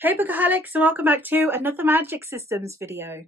Hey Bookaholics, and welcome back to another Magic Systems video.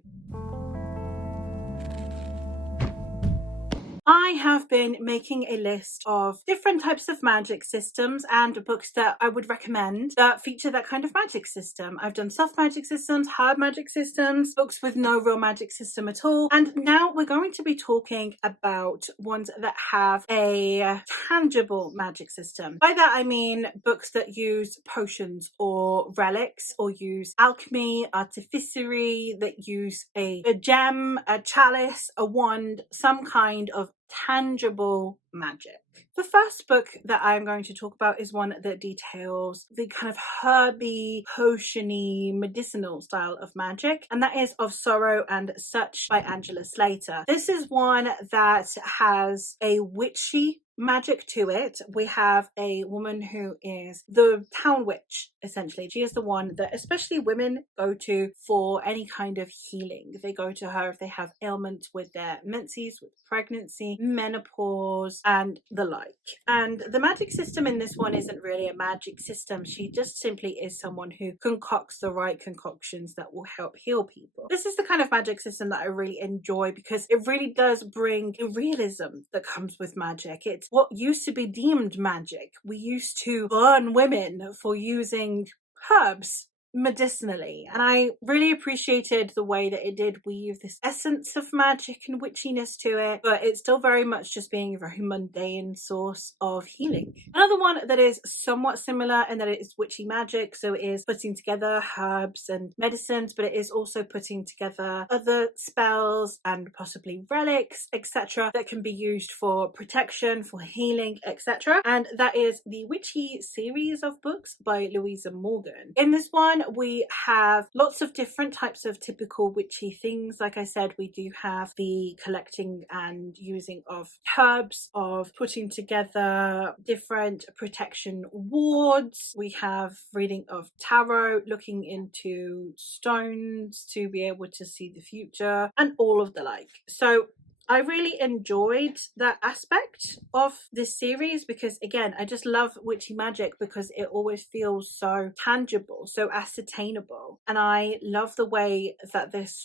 I have been making a list of different types of magic systems and books that I would recommend that feature that kind of magic system. I've done soft magic systems, hard magic systems, books with no real magic system at all, and now we're going to be talking about ones that have a tangible magic system. By that I mean books that use potions or relics, or use alchemy, artificery, that use a gem, a chalice, a wand, some kind of tangible magic. The first book that I'm going to talk about is one that details the kind of herby, potiony, medicinal style of magic, and that is Of Sorrow and Such by Angela Slater. This is one that has a witchy magic to it. We have a woman who is the town witch, essentially. She is the one that especially women go to for any kind of healing. They go to her if they have ailments with their menses, with pregnancy, menopause, and the like. And the magic system in this one isn't really a magic system. She just simply is someone who concocts the right concoctions that will help heal people. This is the kind of magic system that I really enjoy because it really does bring a realism that comes with magic. It's what used to be deemed magic. We used to burn women for using herbs medicinally, and I really appreciated the way that it did weave this essence of magic and witchiness to it, but it's still very much just being a very mundane source of healing. Another one that is somewhat similar in that it is witchy magic, so it is putting together herbs and medicines, but it is also putting together other spells and possibly relics, etc., that can be used for protection, for healing, etc., and that is the Witchy series of books by Louisa Morgan. In this one we have lots of different types of typical witchy things. Like I said, we do have the collecting and using of herbs, of putting together different protection wards. We have reading of tarot, looking into stones to be able to see the future, and all of the like. So I really enjoyed that aspect of this series because, again, I just love witchy magic because it always feels so tangible, so ascertainable. And I love the way that this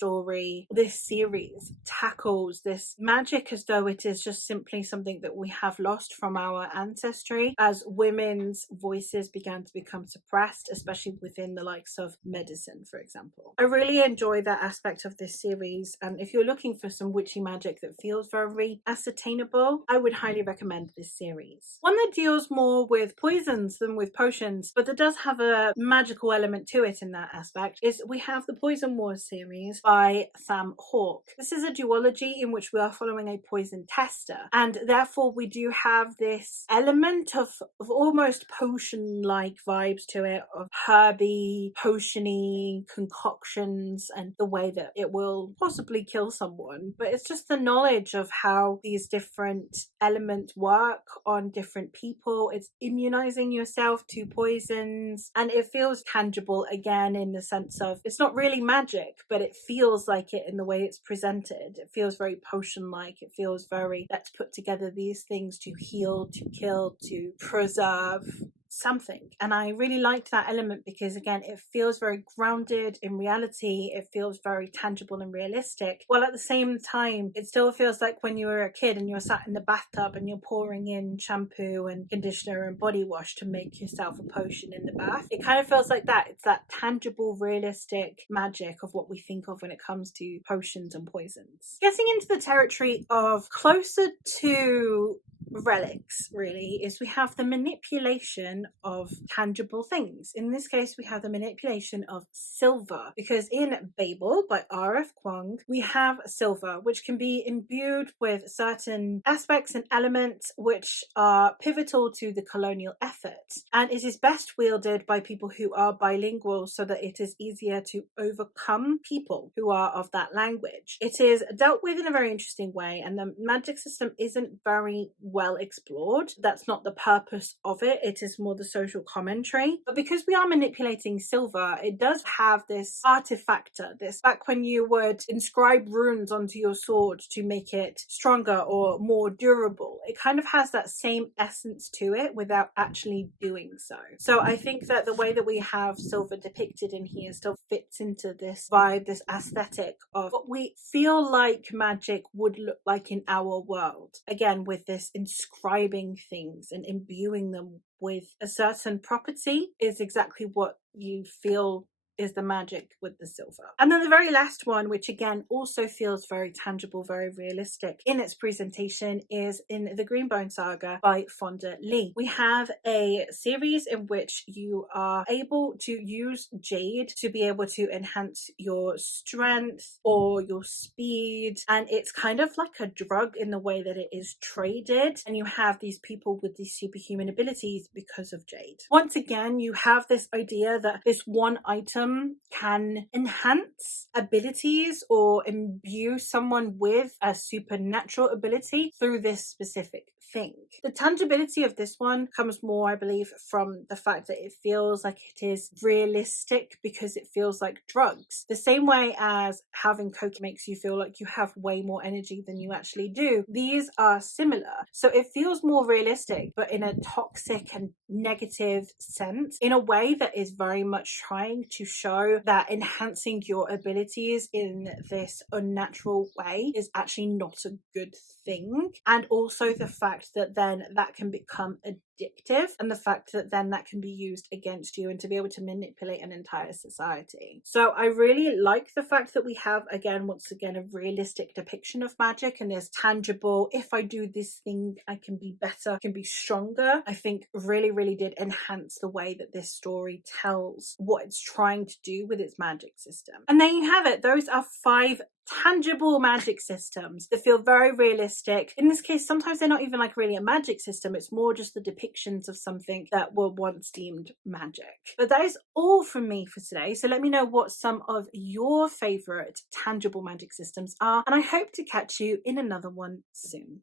series tackles this magic as though it is just simply something that we have lost from our ancestry as women's voices began to become suppressed, especially within the likes of medicine, for example. I really enjoy that aspect of this series, and if you're looking for some witchy magic that feels very ascertainable, I would highly recommend this series. One that deals more with poisons than with potions, but that does have a magical element to it in that aspect, is we have the Poison Wars series by Sam Hawke. This is a duology in which we are following a poison tester, and therefore we do have this element of almost potion-like vibes to it, of herby, potiony concoctions, and the way that it will possibly kill someone. But it's just the knowledge of how these different elements work on different people. It's immunizing yourself to poisons, and it feels tangible again in the sense of it's not really magic, but it feels like it in the way it's presented. It feels very potion-like. It feels very, let's put together these things to heal, to kill, to preserve something. And I really liked that element because, again, it feels very grounded in reality. It feels very tangible and realistic, while at the same time it still feels like when you were a kid and you're sat in the bathtub and you're pouring in shampoo and conditioner and body wash to make yourself a potion in the bath. It kind of feels like that. It's that tangible, realistic magic of what we think of when it comes to potions and poisons. Getting into the territory of closer to relics, really, is we have the manipulation of tangible things. In this case, we have the manipulation of silver, because in Babel by R.F. Kuang, we have silver, which can be imbued with certain aspects and elements which are pivotal to the colonial effort, and it is best wielded by people who are bilingual so that it is easier to overcome people who are of that language. It is dealt with in a very interesting way, and the magic system isn't very well explored. That's not the purpose of it. It is more the social commentary. But because we are manipulating silver, it does have this artifactor, this back when you would inscribe runes onto your sword to make it stronger or more durable. It kind of has that same essence to it without actually doing so. So I think that the way that we have silver depicted in here still fits into this vibe, this aesthetic of what we feel like magic would look like in our world. Again, with this inscribing things and imbuing them with a certain property is exactly what you feel is the magic with the silver. And then the very last one, which again also feels very tangible, very realistic in its presentation, is in the Greenbone Saga by Fonda Lee. We have a series in which you are able to use jade to be able to enhance your strength or your speed, and it's kind of like a drug in the way that it is traded, and you have these people with these superhuman abilities because of jade. Once again, you have this idea that this one item can enhance abilities or imbue someone with a supernatural ability through this specific thing. The tangibility of this one comes more, I believe, from the fact that it feels like it is realistic because it feels like drugs. The same way as having coke makes you feel like you have way more energy than you actually do. These are similar. So it feels more realistic, but in a toxic and negative sense, in a way that is very much trying to show that enhancing your abilities in this unnatural way is actually not a good thing. And also the fact that then that can become addictive, and the fact that then that can be used against you and to be able to manipulate an entire society. So I really like the fact that we have, again, once again, a realistic depiction of magic, and there's tangible, if I do this thing, I can be better, I can be stronger. I think really did enhance the way that this story tells what it's trying to do with its magic system. And there you have it. Those are 5 tangible magic systems that feel very realistic. In this case, sometimes they're not even like really a magic system, it's more just the depictions of something that were once deemed magic. But that is all from me for today, so let me know what some of your favorite tangible magic systems are, and I hope to catch you in another one soon.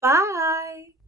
Bye.